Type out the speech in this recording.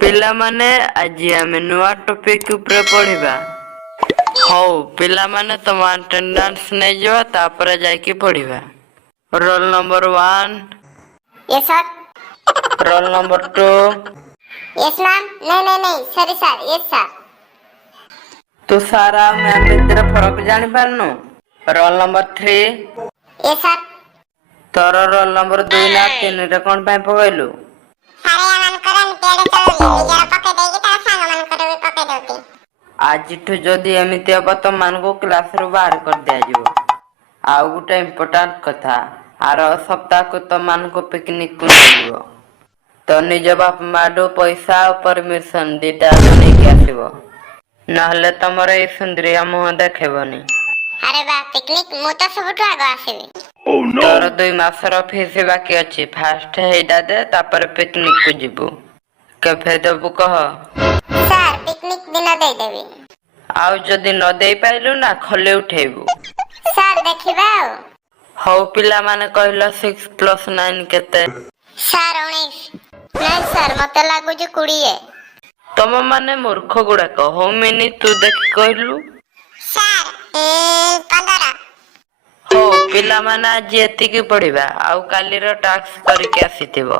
ପିଲାମାନେ ଆଜି ଆମେ ନୂଆ ଟପିକ ଉପରେ ପଢିବା। ହଉ ପିଲାମାନେ ତମ ଆଟେଣ୍ଡାନ୍ସ ନେଇଯିବା ତାପରେ ଯାଇକି ପଢିବା। Roll number 1। Yes sir. Roll number 2। Yes ma'am. नहीं सॉरी सर। Yes sir. तू सारा मैम भितर फरक जानी पारनु। Roll number 3। Yes sir. तोर रोल नंबर 2 ना 3 रे कोन पाए पकइलु? सारे यामान करन पेड़ चलनी निजरा पके देगी ता सांग मन कर भी पके देती। आज ठु जदी एमिति अब तो मान को क्लास रो बाहर कर दिया जो। आउ गुटे इम्पोर्टेंट कथा आर सप्ताह को तो मान को पिकनिक को जीवो। तो निज बाप माडो पैसा और परमिशन दीटा नहीं के आसीबो। नहले तमरे ए सुंदरिया मुह देखेबनी। अरे बा पिकनिक मु तो सबटु आगो आसीबी। तोर 2 मासर फीस बाकी अछि। फास्ट हेडा दे तापर पिकनिक को जीवो। केफे देबु कह। सर पिकनिक दिन दे देबी। आउ जदी न दे पाइलु ना खले उठेबु। सर देखिबा। हौ पिला माने कहलो 6 + 9 केते? सर 19। नहीं सर मते लागु जे 20। तम माने मूर्ख गुडा कहो मिनी तू देखि कहलु। सर 15। हो पिला माने आज एति की पढिबा आउ काली रो टास्क करिके आसीथिबो।